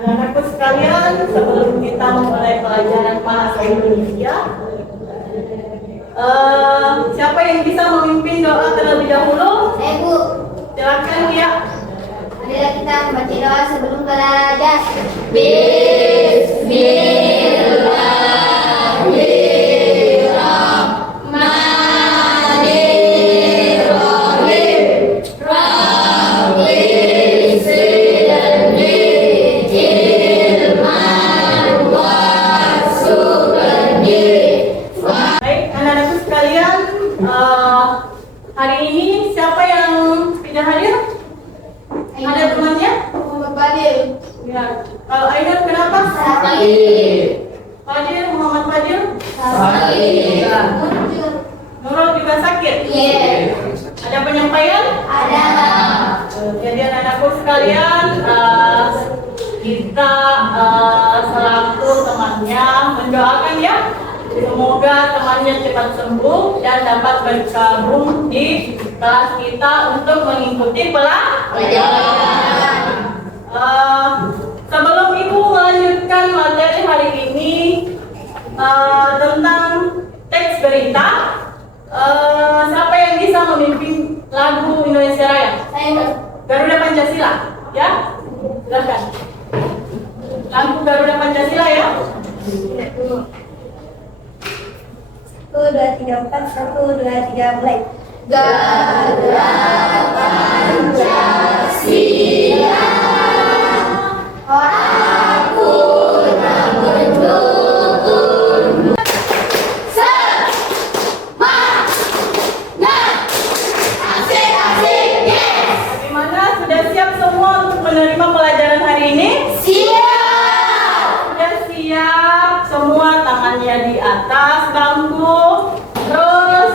Anak-anakku sekalian, sebelum kita memulai pelajaran bahasa Indonesia, siapa yang bisa memimpin doa terlebih dahulu? Saya, Bu. Silakan ya. Marilah kita membaca doa sebelum belajar. Bismillahirrahmanirrahim. Rabbi zidni ilman warzuqni. Baik, anak-anakku sekalian, hari ini siapa yang tidak hadir? Ada temannya? Muhammad Fadil. Ya. Kalau Ainun kenapa? Fadil, Muhammad Fadil? Ya. Nurul juga sakit? Iya. Ada penyampaian? Ada. Jadi anak-anakku sekalian, kita selaku temannya mendoakan ya, semoga temannya cepat sembuh dan dapat bergabung di kelas kita untuk mengikuti pelajaran. Sebelum Ibu melanjutkan materi hari ini tentang teks berita, siapa yang bisa memimpin lagu Indonesia Raya? Saya, Garuda Pancasila, ya? Silakan. Lagu Garuda Pancasila ya? 1, 2, 3, 4, 1, 2, 3, mulai. Garuda Pancasila, aku mendukung semangat, asik-asik, yes. Bagaimana? Sudah siap semua untuk menerima pelajaran hari ini? Siap. Sudah siap? Semua tangannya di atas bangku. Terus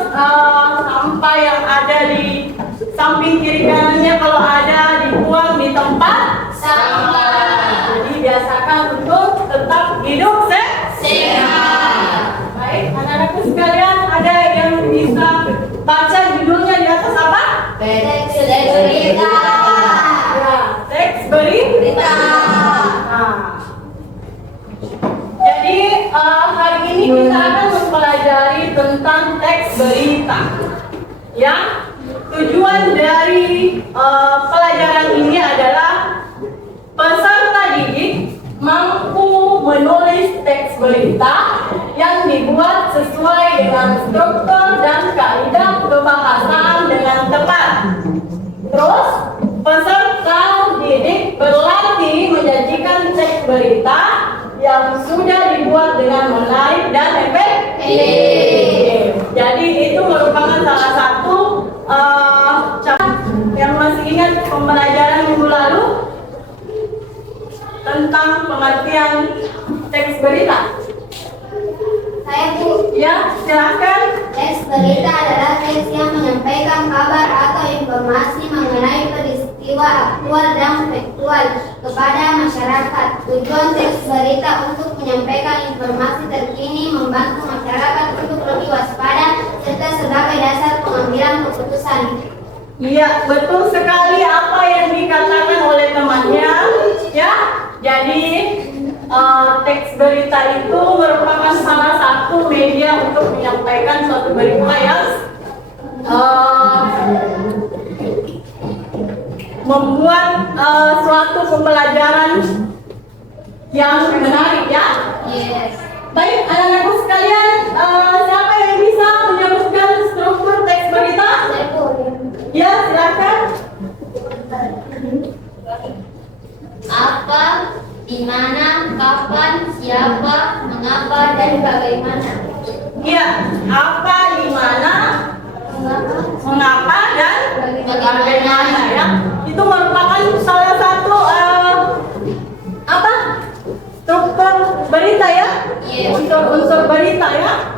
sampah yang ada di samping kiri kanannya kalau ada dibuang di tempat Sampah. Jadi biasakan untuk tetap hidup sehat. Baik, anak-anakku sekalian, ada yang bisa baca judulnya di atas apa? Teks berita. Ya, teks berita. Nah, jadi hari ini kita akan mempelajari tentang teks berita. Ya, tujuan dari pelajaran ini adalah peserta didik mampu menulis teks berita yang dibuat sesuai dengan struktur dan kaidah kebahasaan dengan tepat. Terus, peserta didik berlatih menyajikan teks berita yang sudah dibuat dengan menarik dan efektif. Jadi itu merupakan salah satu cara yang masih ingat pembelajaran minggu lalu tentang pengertian teks berita. Saya, Bu. Ya, silakan. Teks berita adalah teks yang menyampaikan kabar atau informasi mengenai peristiwa aktual dan faktual kepada masyarakat. Tujuan teks berita untuk menyampaikan informasi terkini, membantu masyarakat untuk lebih waspada, serta sebagai dasar pengambilan keputusan. Iya, betul sekali apa yang dikatakan oleh temannya. Ya, jadi teks berita itu merupakan salah satu media untuk menyampaikan suatu berita yang membuat suatu pembelajaran yang menarik ya. Yes. Baik, anak-anakku sekalian, siapa yang bisa menyebutkan struktur teks berita? Saya, Bu. Ya, silakan. Apa, di mana, kapan, siapa, mengapa, dan bagaimana. Ya, apa, di mana, mengapa, dan bagaimana ya. Itu merupakan salah satu apa? Struktur berita ya. Yes. Unsur-unsur berita ya.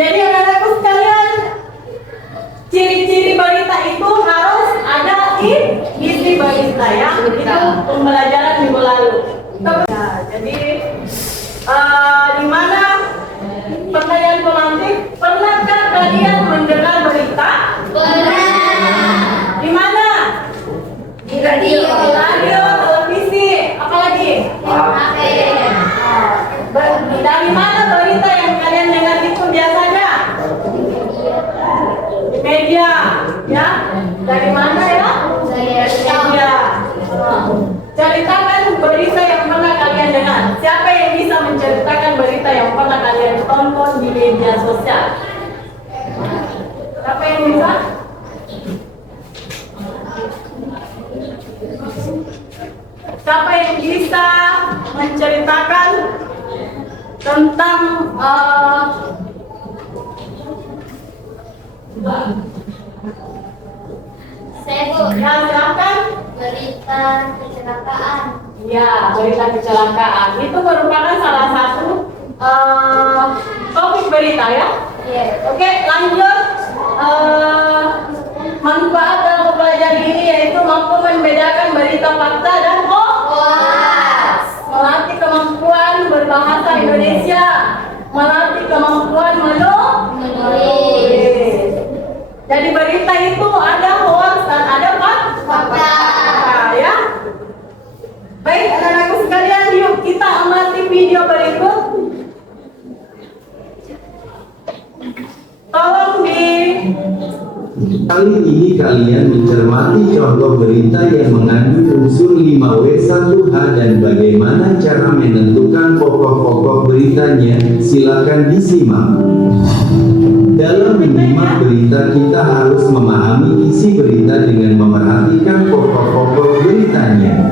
Jadi anak-anakku sekalian, ciri-ciri berita itu harus ada di isi berita ya. Itu pembelajaran minggu lalu. Nah, jadi di mana pertanyaan pemantik? Pernahkah kalian mendengar berita? Pernah. Di mana? Radio. Radio, televisi, apa lagi? HP. Dari mana berita yang kalian dengar itu biasanya? Di media, ya? Dari mana ya? Media. Ceritakan berita yang pernah kalian dengar. Siapa yang bisa menceritakan berita yang pernah kalian tonton di media sosial? Siapa yang bisa? Siapa yang bisa menceritakan tentang Sebo. ya silakan. Berita kecelakaan. Ya, berita kecelakaan itu merupakan salah satu topik berita ya. Oke, lanjut. Manfaat dalam mempelajari ini yaitu mampu membedakan berita fakta dan hoax. Melatih kemampuan berbahasa Indonesia, melatih kemampuan menulis. Jadi berita itu ada hoax dan ada fakta, ya. Baik, anak-anakku sekalian, yuk kita amati video berikut. Tolong Kali ini kalian mencermati contoh berita yang mengandung unsur 5W1H dan bagaimana cara menentukan pokok-pokok beritanya. Silakan disimak. Dalam menyimak berita kita harus memahami isi berita dengan memerhatikan pokok-pokok beritanya.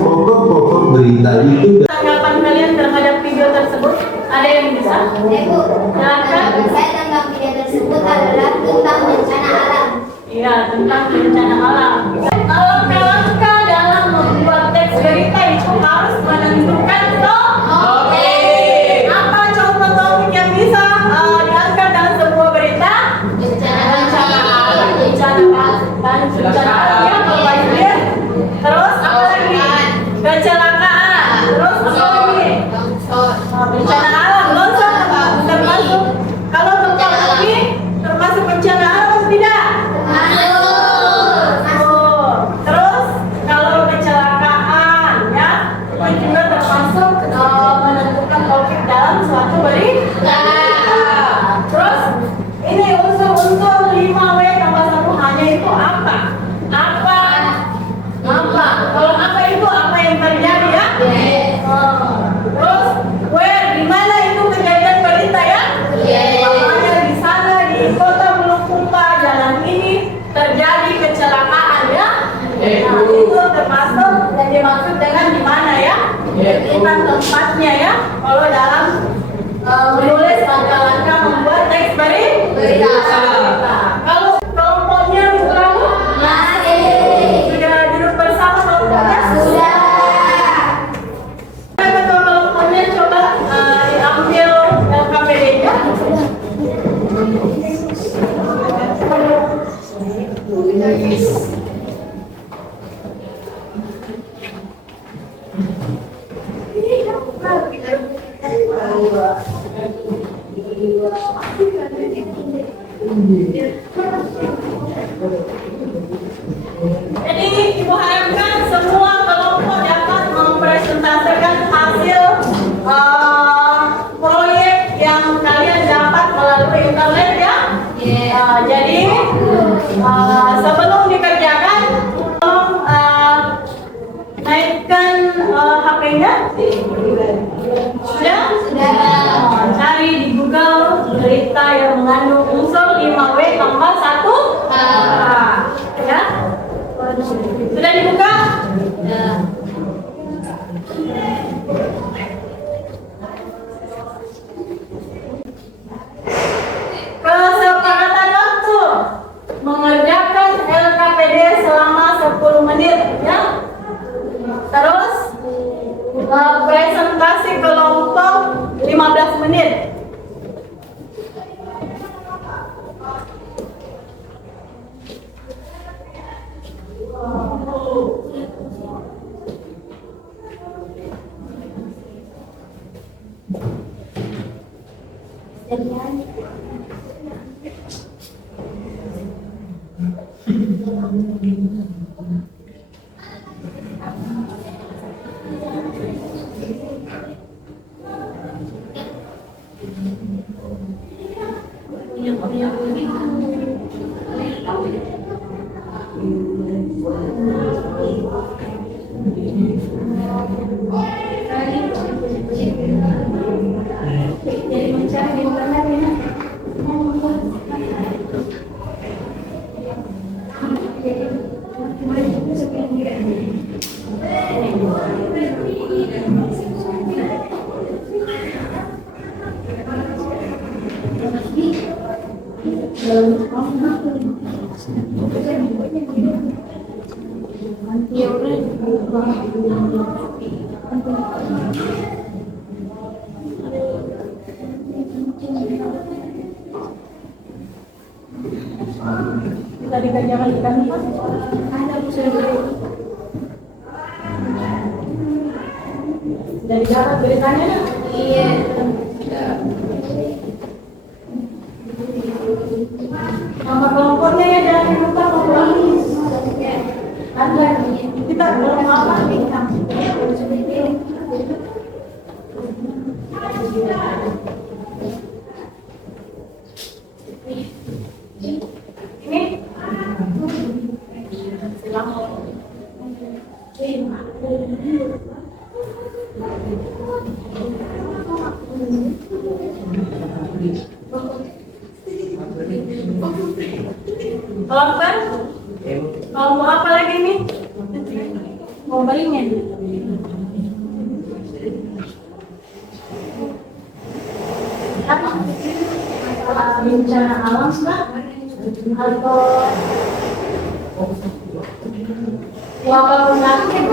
Pokok-pokok berita itu tanggapan kalian terhadap video tersebut. Ada yang bisa? Ibu, Silakan. saya tentang video tersebut adalah tentang bencana alam. Iya, tentang bencana alam. Langkah-langkah dalam membuat teks berita itu harus menentukan topik. Apa contoh topik yang bisa diangkat dalam sebuah berita? Bencana alam. Bencana alam ya, kalau banjir. Terus apa lagi? Kecelakaan. Terus apa lagi? Bencana alam, longsor termasuk. Kalau gempa bumi termasuk bencana alam tidak? Oh, terus kalau kecelakaan ya, itu juga termasuk menentukan topik dalam suatu berita. Terus ini unsur-unsur 5W tambah 1 hanya itu apa? Apa? Kalau apa itu apa yang terjadi ya? Terus where di mana itu kejadian berita ya? Makanya di sana di kota Bulukumba jalan ini terjadi kecelakaan ya. Nah, itu termasuk dan dimaksud dengan di mana ya? Bukan tempatnya ya. Kalau dalam menulis langkah-langkah membuat teks berita. Kalau kelompoknya berapa? Sudah duduk bersama kelompoknya? Ketua kelompoknya coba diambil LKPD-nya. Jadi Ibu harapkan semua kelompok dapat mempresentasikan hasil proyek yang kalian dapat melalui internet ya. Jadi sebelum dikerjakan tolong naikkan HP-nya. Sudah? Cari di Google berita yang mengandung unsur 5W tambah 1 ya. Sudah dibuka? Kesepakatan waktu mengerjakan LKPD selama 10 menit ya. Terus presentasi kelompok 15 menit. Bisa dikerjakan di kantor? Ada dari dapat beritanya? Iya. Nomor kelompoknya ya jangan lupa ngobrol. Ada. Kita belum apa? Ini. Kelompok? Kelompok apa lagi nih? Mobilnya. Apa? Bencana alam kah? Atau wabah penyakit?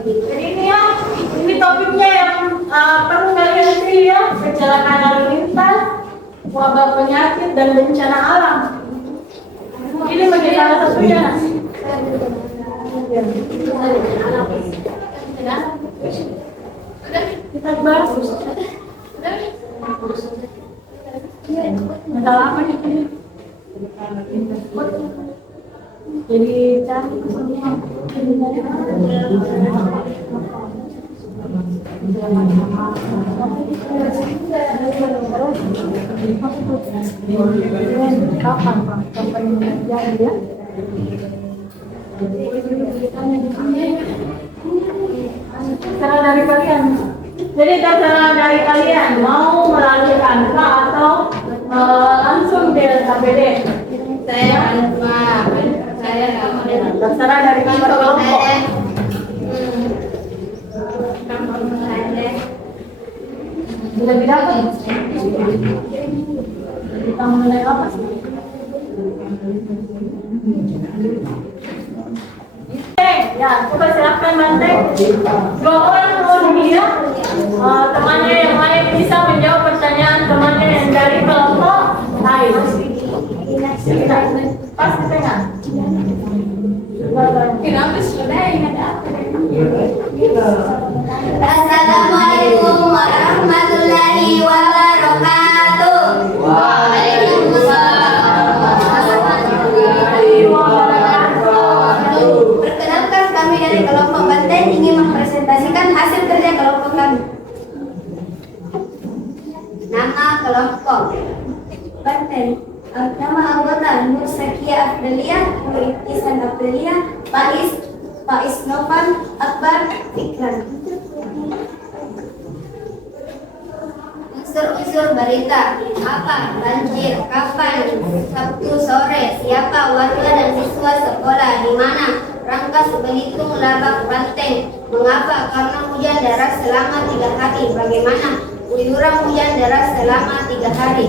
Jadi ini ya, ini topiknya yang perlu kalian pilih ya, kecelakaan lalu lintas, wabah penyakit dan bencana alam. Ini menjadi salah satunya. Kita bahas. Masalah apa nih? Jadi cari kapan Pak? Kapan jadi ya? Terserah dari kalian. Jadi terserah dari kalian mau melalui angka atau langsung di KBD. Saya alfa. Saya Terserah dari nomor kelompok. Bila dapat kita mulai apa sih? Ya, coba silakan Banteng. 2 orang pengundi ya. Temannya yang lain bisa menjawab pertanyaan temannya yang dari kelompok lain. Pas di tengah. Kenapa sudah ingat apa? Assalamualaikum warahmatullahi wabarakatuh. Waalaikumsalam warahmatullahi wabarakatuh. Perkenalkan, kami dari kelompok Banteng ingin mempresentasikan hasil kerja kelompok kami. Nama kelompok Banteng. Nama anggota Nur Sakia Afdelia, Nur Ibtisan Afdelia, Faiz Novan, Akbar Fikran. Unsur-unsur berita. Apa? Banjir. Kapan? Sabtu sore. Siapa warga dan siswa sekolah? Di mana? Rangkas, Belitung, Labak, Banteng. Mengapa? Karena hujan deras selama 3 hari. Bagaimana? Uyuran hujan deras selama 3 hari.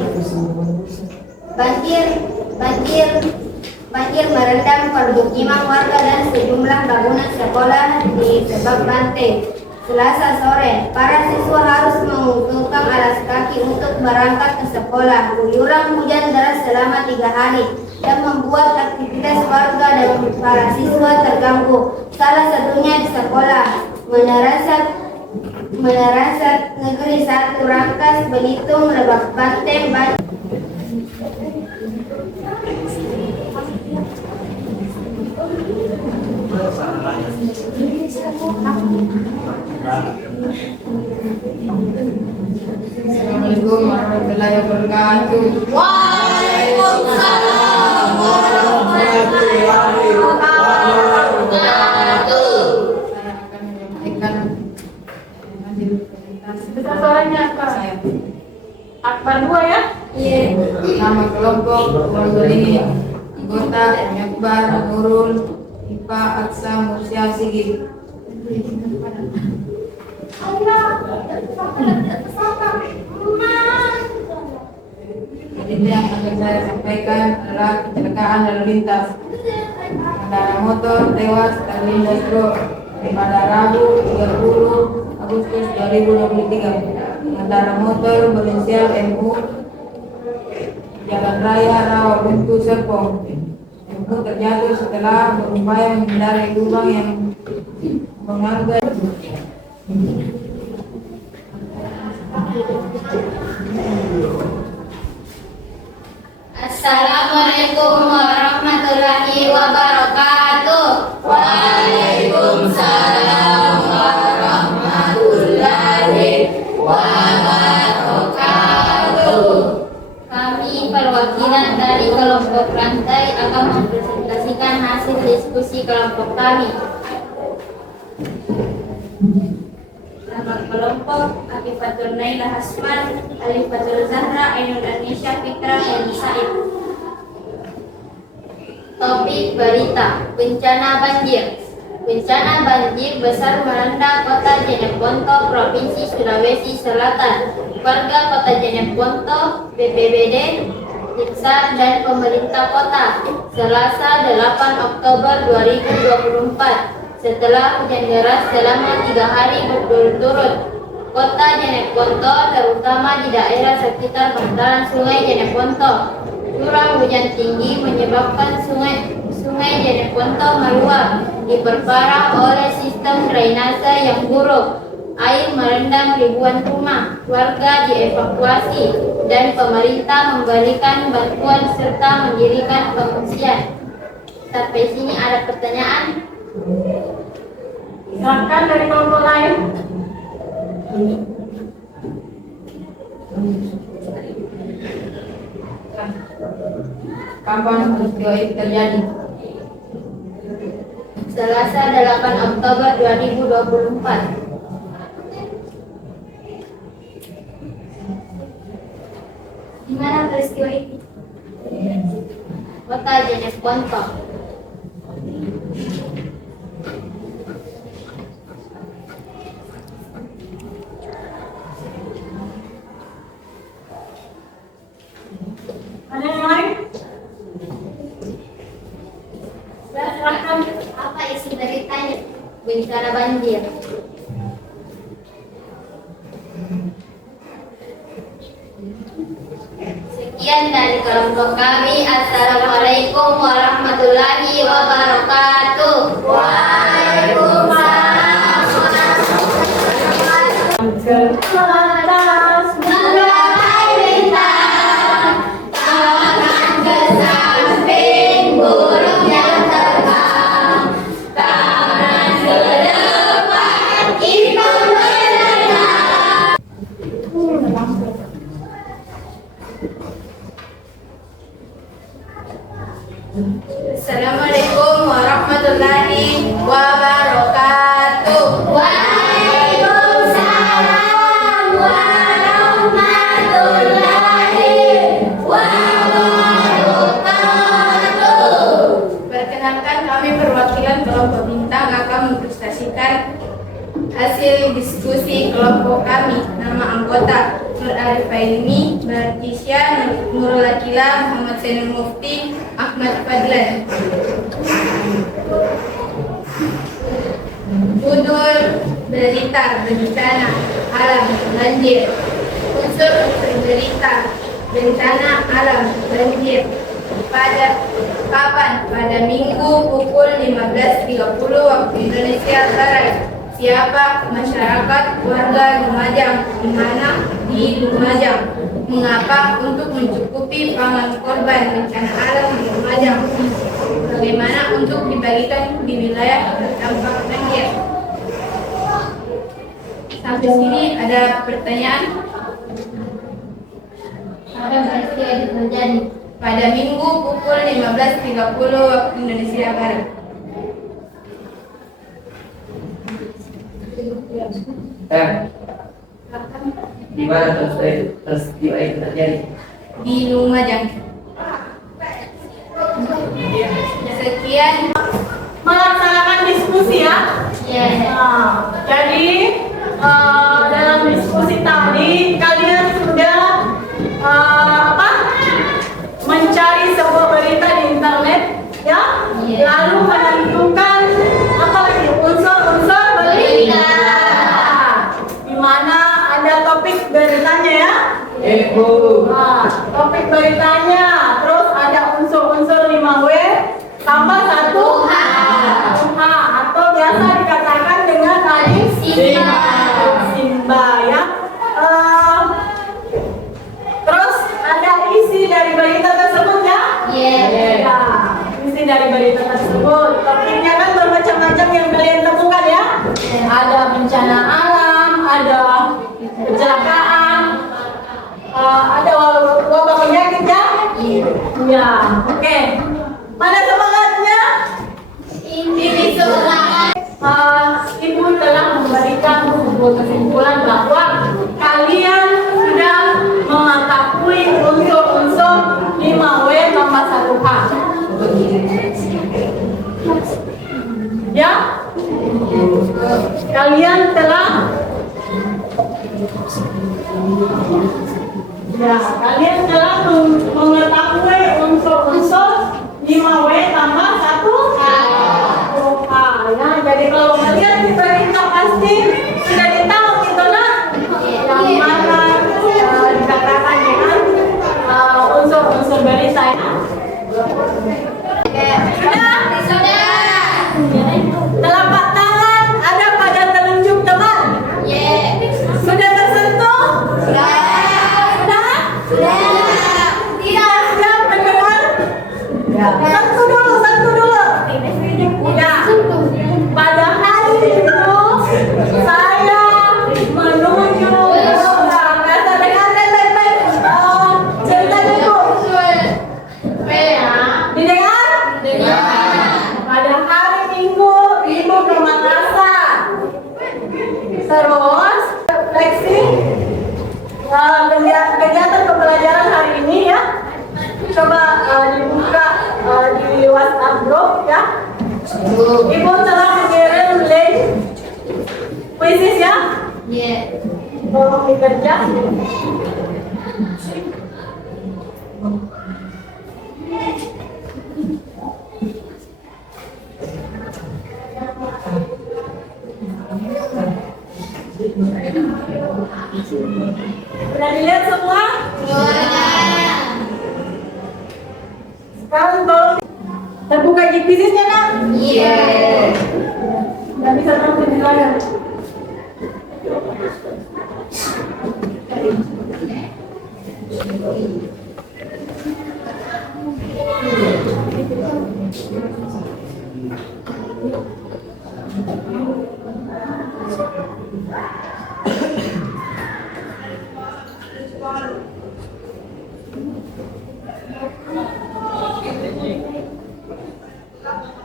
Banjir merendam permukiman warga dan sejumlah bangunan sekolah di Lebak, Banteng. Selasa sore, para siswa harus mengumpulkan alas kaki untuk berangkat ke sekolah. Guyuran hujan deras selama 3 hari dan membuat aktivitas warga dan para siswa terganggu. Salah satunya di sekolah Madrasah Negeri 1 Rangkas, Belitung, Lebak, Banteng. Assalamualaikum warahmatullahi wabarakatuh. Waalaikumsalam warahmatullahi wabarakatuh. Saya akan menyampaikan hasil presentasi Besar suaranya Akbar. Akbar 2 ya? Iya. nama kelompok keluarga ini anggota Akbar, Nurul, Ipa, Aksa, Mursia, Sigit. berita yang akan saya sampaikan adalah kecelakaan lalu lintas. Pengendara motor tewas terlindas truk pada Rabu 30 Agustus 2023. Pengendara motor berinisial MU Jalan Raya Rawabuntu Serpong. MU terjatuh setelah berupaya menghindari lubang yang mengangkat. Assalamualaikum warahmatullahi wabarakatuh. Waalaikumsalam warahmatullahi wabarakatuh. Kami perwakilan dari kelompok rantai akan mempresentasikan hasil diskusi kelompok kami. Nama kelompok Akifatul Naila Hasman, Alifatul Zahra, Ainul Anisha Fitra, dan Said. Topik berita: bencana banjir. Bencana banjir besar melanda kota Jeneponto, Provinsi Sulawesi Selatan. Warga kota Jeneponto, BPBD, Desa dan pemerintah kota, Selasa 8 Oktober 2024. Setelah hujan deras selama 3 hari berturut-turut, kota Jeneponto, terutama di daerah sekitar bantaran Sungai Jeneponto, curah hujan tinggi menyebabkan sungai Jeneponto meluap, diperparah oleh sistem drainase yang buruk. Air merendam ribuan rumah, warga dievakuasi, dan pemerintah memberikan bantuan serta mendirikan pengungsian. Sampai sini ada pertanyaan? Silakan dari kelompok lain. Kapan peristiwa itu terjadi? Selasa 8 Oktober 2024. Di mana peristiwa itu? Kota Jeneponto. Ada yang lain? Silakan. Apa isi beritanya? Bencana banjir. Sekian dari kelompok kami. Assalamualaikum warahmatullahi wabarakatuh. Waalaikumsalam warahmatullahi wabarakatuh. Menggapai bintang, tangan ke samping, burung yang terbang, tangan ke depan, kita menendang. Assalamualaikum warahmatullahi wabarakatuh. Waalaikumsalam warahmatullahi wabarakatuh. Perkenalkan, kami perwakilan kelompok bintang akan mempresentasikan hasil diskusi kelompok kami. Nama anggota: Nur Arifaini, Bartisya, Nurul Akila, Muhammad Zainul Mufti, Ahmad Fadlan. Judul berita: bencana alam banjir. Unsur berita: bencana alam banjir. Kapan? Pada Minggu pukul 15.30 waktu Indonesia Barat. Siapa? Masyarakat warga Lumajang. Di mana? Di Lumajang. Mengapa? Untuk mencukupi pangan korban bencana alam di Lumajang. Bagaimana untuk dibagikan di wilayah terdampak banjir? Sampai sini ada pertanyaan? Apa peristiwa itu terjadi? Pada Minggu pukul 15.30 waktu Indonesia Barat. Di mana peristiwa itu terjadi? Di Lumajang. Sekian. Melaksanakan diskusi ya. Ya. Nah, jadi dalam diskusi tadi kalian sudah beritanya. Terus ada unsur-unsur 5W tambah 1 H. Atau biasa dikatakan dengan tadi Simba ya. Terus ada isi dari berita tersebut ya? Ya, isi dari berita tersebut. Topiknya kan bermacam-macam yang kalian temukan ya. Ada bencana alam, ada kecelakaan, ada wabah penyakit ya? Ya, oke. Mana semangatnya? Ini semangat. Ibu telah memberikan sebuah kesimpulan bahwa kalian sudah mengetahui unsur-unsur 5W tambah 1H. Ya? Kalian telah mengetahui unsur-unsur 5W tambah 1H. Ya, jadi kalau kalian diperintah pasti sudah ditahu gitu nah. Yang mana dikatakan dengan unsur-unsur berita ya. Telapak tangan ada pada telunjuk teman. Sudah tersentuh? Sudah? Tidak siap mendengar? Satu dulu. Ya. Pada hari itu saya menuju kata dengan baik-baik cerita dulu. Didengar? Pada hari Minggu ibu ke Makassar. Terus refleksi kegiatan pembelajaran hari ini ya. Coba dibuka di WhatsApp group ya. Ibu telah mengirim link kuisis ya. Tolong dikerja. Sudah dilihat semua? Sekarang tolong terbuka kuisisnya nak? Nggak bisa tampil di layar.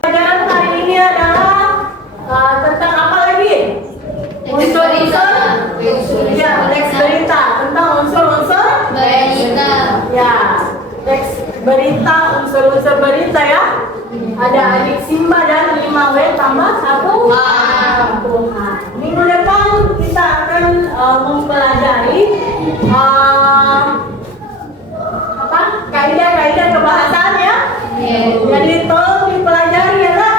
Pelajaran hari ini adalah tentang apa lagi? Unsur-unsur. Ya, teks berita tentang unsur-unsur Berita. ya, teks berita, unsur-unsur berita ya. Ada adik Simba dan 5W tambah 1H. Minggu depan kita akan mempelajari kaidah-kaidah kebahasaan ya. Jadi tolong dipelajari ya nak.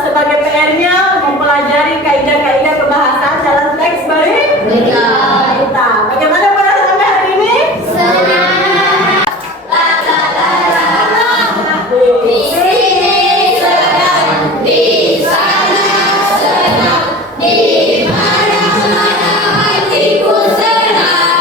Sebagai PR-nya mempelajari kaidah-kaidah kebahasaan dalam teks berita. Bagaimana pada sampai hari ini? Di sini sedang, di sana senang, di mana-mana hatiku senang.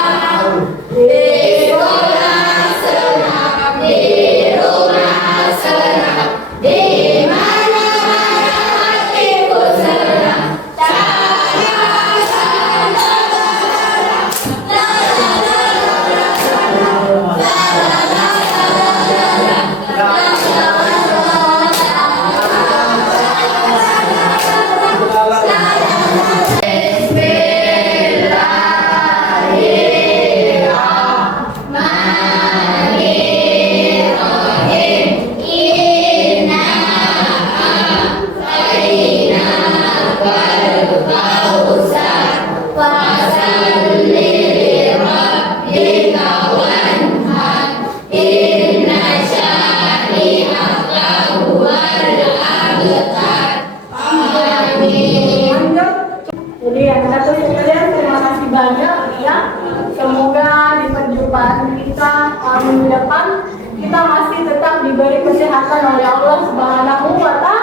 kita minggu depan kita masih tetap diberi kesehatan oleh Allah Subhanahu wa Ta'ala.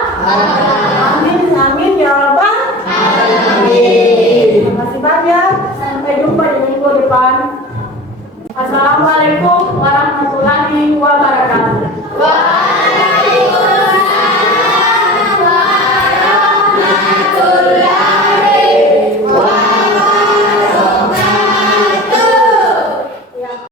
Amin, amin ya Rabbal alamin. Terima kasih banyak. Sampai jumpa di minggu depan. Assalamualaikum warahmatullahi wabarakatuh.